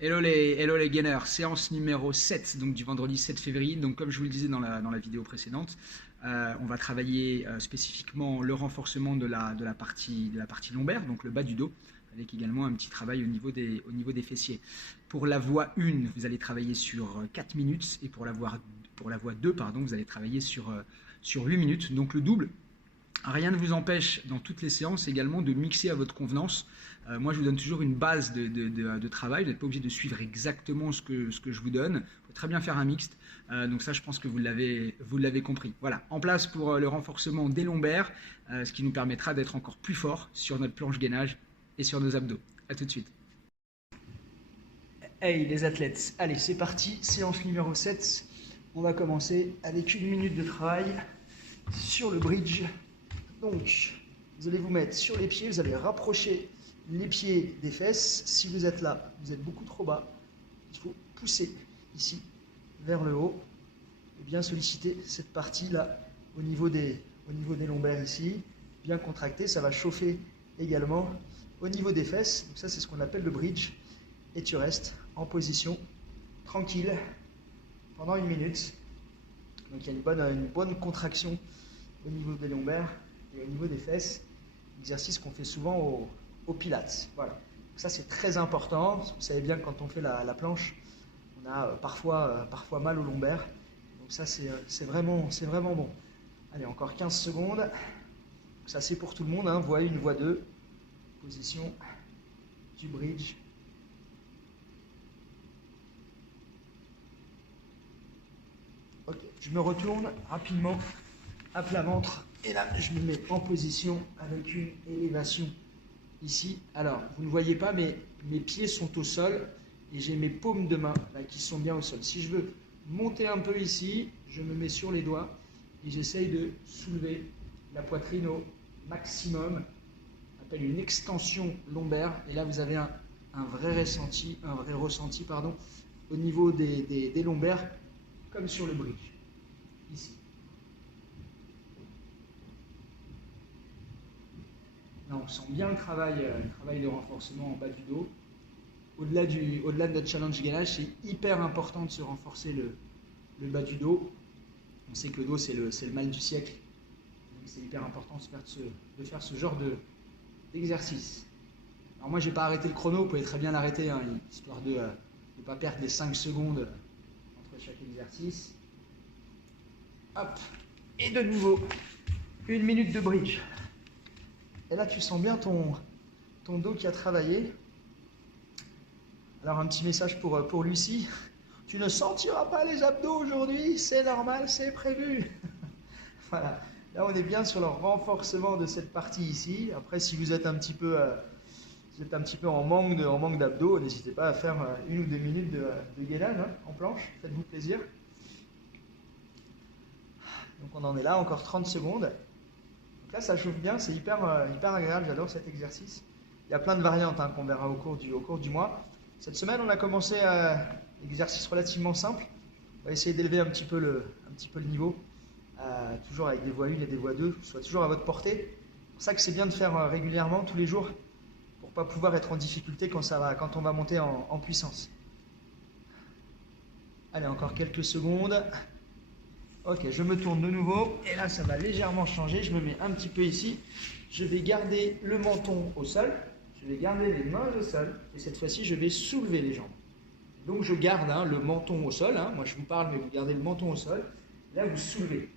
Hello les gainers, séance numéro 7, donc du vendredi 7 février. Donc comme je vous le disais dans la vidéo précédente, on va travailler spécifiquement le renforcement de la partie lombaire, donc le bas du dos, avec également un petit travail au niveau des fessiers. Pour la voie 1, vous allez travailler sur 4 minutes, et pour la voie 2, pardon, vous allez travailler sur 8 minutes, donc le double. Rien ne vous empêche dans toutes les séances également de mixer à votre convenance. Moi, je vous donne toujours une base de travail. Vous n'êtes pas obligé de suivre exactement ce que je vous donne. Vous pouvez très bien faire un mixte. Donc ça, je pense que vous l'avez compris. Voilà, en place pour le renforcement des lombaires, ce qui nous permettra d'être encore plus fort sur notre planche gainage et sur nos abdos. A tout de suite. Hey les athlètes, allez c'est parti, séance numéro 7. On va commencer avec 1 minute de travail sur le bridge. Donc, vous allez vous mettre sur les pieds, vous allez rapprocher les pieds des fesses. Si vous êtes là, vous êtes beaucoup trop bas. Il faut pousser ici, vers le haut, et bien solliciter cette partie-là au niveau des lombaires ici. Bien contracté, ça va chauffer également au niveau des fesses. Donc ça, c'est ce qu'on appelle le bridge. Et tu restes en position tranquille pendant 1 minute. Donc il y a une bonne contraction au niveau des lombaires et au niveau des fesses, exercice qu'on fait souvent au pilates. Voilà. Donc ça c'est très important. Vous savez bien que quand on fait la planche, on a parfois mal aux lombaires. Donc ça c'est vraiment bon. Allez, encore 15 secondes. Donc ça c'est pour tout le monde, hein. Voie 1, voie 2. Position du bridge. Ok, je me retourne rapidement à plat ventre. Et là, je me mets en position avec une élévation ici. Alors, vous ne voyez pas, mais mes pieds sont au sol et j'ai mes paumes de main là, qui sont bien au sol. Si je veux monter un peu ici, je me mets sur les doigts et j'essaye de soulever la poitrine au maximum. On appelle une extension lombaire. Et là, vous avez un vrai ressenti, au niveau des lombaires, comme sur le bridge, ici. Là, on sent bien le travail de renforcement en bas du dos. Au-delà de notre challenge gainage, c'est hyper important de se renforcer le bas du dos. On sait que le dos, c'est le mal du siècle. Donc, c'est hyper important de faire ce genre d'exercice. Alors moi, je n'ai pas arrêté le chrono, vous pouvez très bien l'arrêter, hein, histoire de ne pas perdre les 5 secondes entre chaque exercice. Hop, et de nouveau, 1 minute de bridge. Et là, tu sens bien ton dos qui a travaillé. Alors, un petit message pour Lucie. Tu ne sentiras pas les abdos aujourd'hui, c'est normal, c'est prévu. Voilà. Là, on est bien sur le renforcement de cette partie ici. Après, si vous êtes un petit peu en manque d'abdos, n'hésitez pas à faire 1 ou 2 minutes de gainage, hein, en planche. Faites-vous plaisir. Donc, on en est là, encore 30 secondes. Donc là, ça chauffe bien, c'est hyper agréable, j'adore cet exercice. Il y a plein de variantes, hein, qu'on verra au cours du mois. Cette semaine, on a commencé un exercice relativement simple. On va essayer d'élever un petit peu le niveau, toujours avec des voies 1 et des voies 2, soit toujours à votre portée. C'est pour ça que c'est bien de faire régulièrement, tous les jours, pour ne pas pouvoir être en difficulté quand on va monter en puissance. Allez, encore quelques secondes. Ok, je me tourne de nouveau, et là ça va légèrement changer, je me mets un petit peu ici, je vais garder le menton au sol, je vais garder les mains au sol, et cette fois-ci je vais soulever les jambes. Donc je garde, hein, le menton au sol, hein, moi je vous parle mais vous gardez le menton au sol, là vous soulevez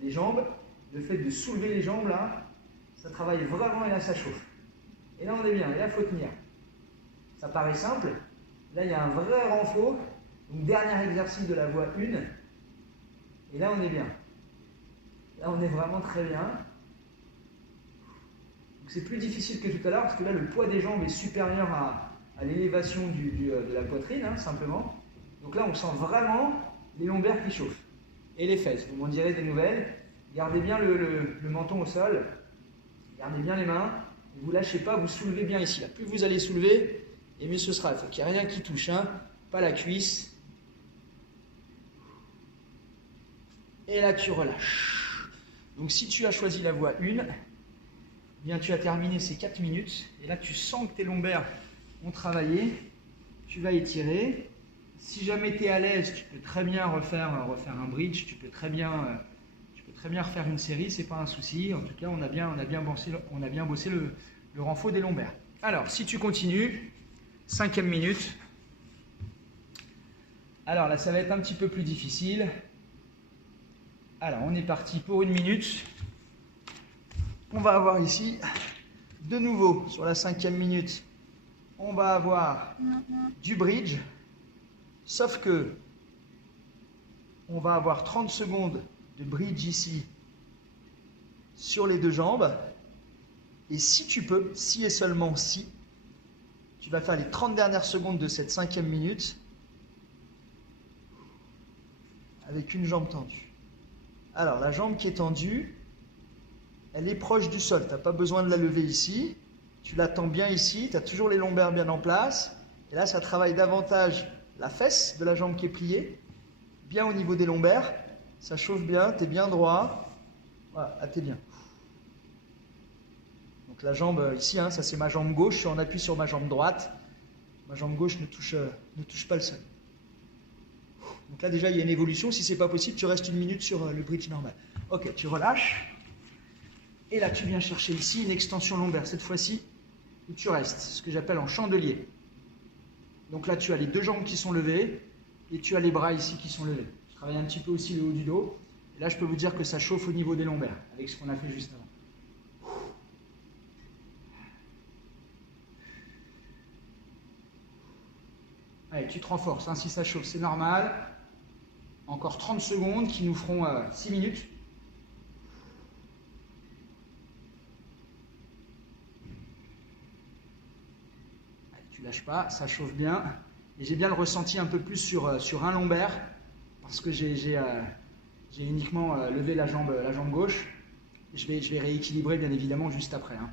les jambes, le fait de soulever les jambes là, ça travaille vraiment et là ça chauffe. Et là on est bien, et là il faut tenir. Ça paraît simple, là il y a un vrai renfort, donc dernier exercice de la voie 1. Et là, on est bien. Là, on est vraiment très bien. C'est plus difficile que tout à l'heure, parce que là, le poids des jambes est supérieur à l'élévation de la poitrine, hein, simplement. Donc là, on sent vraiment les lombaires qui chauffent. Et les fesses, vous m'en direz des nouvelles. Gardez bien le menton au sol. Gardez bien les mains. Ne vous lâchez pas, vous soulevez bien ici. Là. Plus vous allez soulever, et mieux ce sera. Il faut qu'il n'y ait rien qui touche, hein. Pas la cuisse. Et là, tu relâches. Donc, si tu as choisi la voie 1, eh bien, tu as terminé ces 4 minutes. Et là, tu sens que tes lombaires ont travaillé. tu vas étirer. Si jamais tu es à l'aise, tu peux très bien refaire un bridge, tu peux très bien refaire une série, c'est pas un souci. En tout cas, on a bien bossé le renfort des lombaires. Alors, si tu continues, 5e minute. Alors là, ça va être un petit peu plus difficile. Alors, on est parti pour 1 minute. On va avoir ici, de nouveau, sur la 5e minute, on va avoir du bridge. Sauf que on va avoir 30 secondes de bridge ici sur les 2 jambes. Et si tu peux, si et seulement si, tu vas faire les 30 dernières secondes de cette 5e minute avec une jambe tendue. Alors, la jambe qui est tendue, elle est proche du sol. Tu n'as pas besoin de la lever ici. Tu la tends bien ici. Tu as toujours les lombaires bien en place. Et là, ça travaille davantage la fesse de la jambe qui est pliée, bien au niveau des lombaires. Ça chauffe bien, tu es bien droit. Voilà, là, tu es bien. Donc la jambe ici, hein, ça c'est ma jambe gauche. Je suis en appui sur ma jambe droite. Ma jambe gauche ne touche pas le sol. Donc là déjà, il y a une évolution. Si ce n'est pas possible, tu restes 1 minute sur le bridge normal. Ok, tu relâches. Et là, tu viens chercher ici une extension lombaire. Cette fois-ci, où tu restes, ce que j'appelle en chandelier. Donc là, tu as les 2 jambes qui sont levées et tu as les bras ici qui sont levés. Je travaille un petit peu aussi le haut du dos. Et là, je peux vous dire que ça chauffe au niveau des lombaires avec ce qu'on a fait juste avant. Allez, tu te renforces. Hein, si ça chauffe, c'est normal. Encore 30 secondes qui nous feront 6 minutes. Tu lâches pas, ça chauffe bien. Et j'ai bien le ressenti un peu plus sur un lombaire parce que j'ai uniquement levé la jambe gauche. Je vais rééquilibrer bien évidemment juste après. Hein.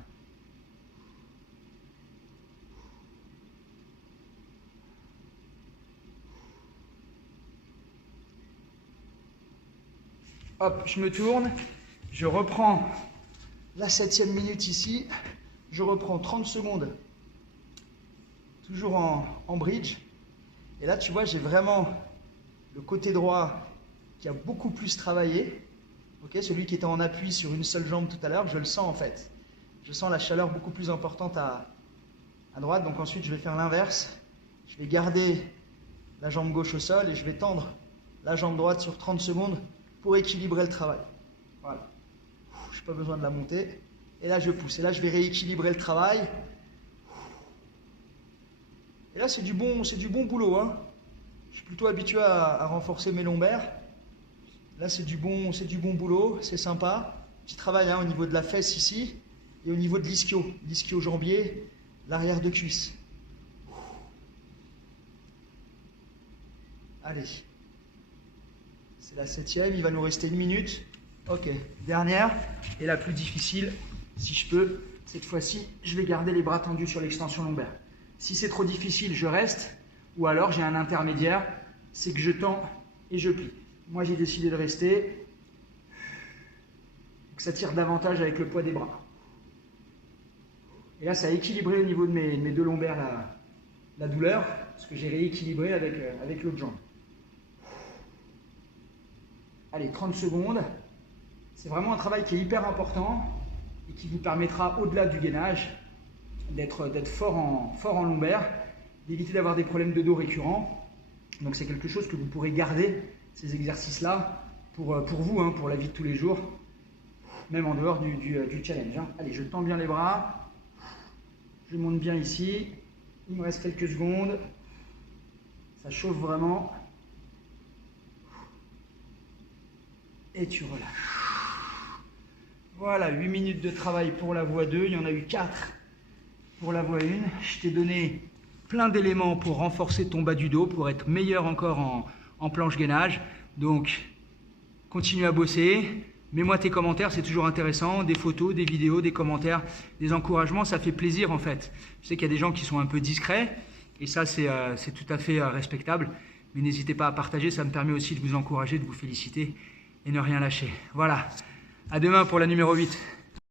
Hop, je me tourne, je reprends la 7e minute ici, je reprends 30 secondes. Toujours en bridge. Et là, tu vois, j'ai vraiment le côté droit qui a beaucoup plus travaillé. Okay, celui qui était en appui sur une seule jambe tout à l'heure, je le sens en fait. Je sens la chaleur beaucoup plus importante à droite. Donc ensuite, je vais faire l'inverse. Je vais garder la jambe gauche au sol et je vais tendre la jambe droite sur 30 secondes pour équilibrer le travail. Voilà. Je n'ai pas besoin de la monter. Et là, je pousse. Et là, je vais rééquilibrer le travail. Et là, c'est du bon boulot. Hein. Je suis plutôt habitué à renforcer mes lombaires. Là, c'est du bon boulot, c'est sympa. Petit travail hein, au niveau de la fesse ici et au niveau de l'ischio-jambier, l'arrière de cuisse. Allez. C'est la 7e, il va nous rester 1 minute. Ok, dernière et la plus difficile, si je peux. Cette fois-ci, je vais garder les bras tendus sur l'extension lombaire. Si c'est trop difficile, je reste, ou alors j'ai un intermédiaire, c'est que je tends et je plie. Moi, j'ai décidé de rester, que ça tire davantage avec le poids des bras. Et là, ça a équilibré au niveau de mes 2 lombaires la douleur, parce que j'ai rééquilibré avec l'autre jambe. Allez, 30 secondes. C'est vraiment un travail qui est hyper important et qui vous permettra, au-delà du gainage, d'être fort en lombaire, d'éviter d'avoir des problèmes de dos récurrents. Donc c'est quelque chose que vous pourrez garder, ces exercices-là, pour vous, hein, pour la vie de tous les jours, même en dehors du challenge. Hein. Allez, je tends bien les bras, je monte bien ici, il me reste quelques secondes, ça chauffe vraiment, et tu relâches. Voilà, 8 minutes de travail pour la voie 2, il y en a eu 4 pour la voie 1. Je t'ai donné plein d'éléments pour renforcer ton bas du dos, pour être meilleur encore en planche gainage. Donc, continue à bosser. Mets-moi tes commentaires, c'est toujours intéressant. Des photos, des vidéos, des commentaires, des encouragements, ça fait plaisir en fait. Je sais qu'il y a des gens qui sont un peu discrets et ça, c'est tout à fait respectable. Mais n'hésitez pas à partager, ça me permet aussi de vous encourager, de vous féliciter et ne rien lâcher. Voilà, à demain pour la numéro 8.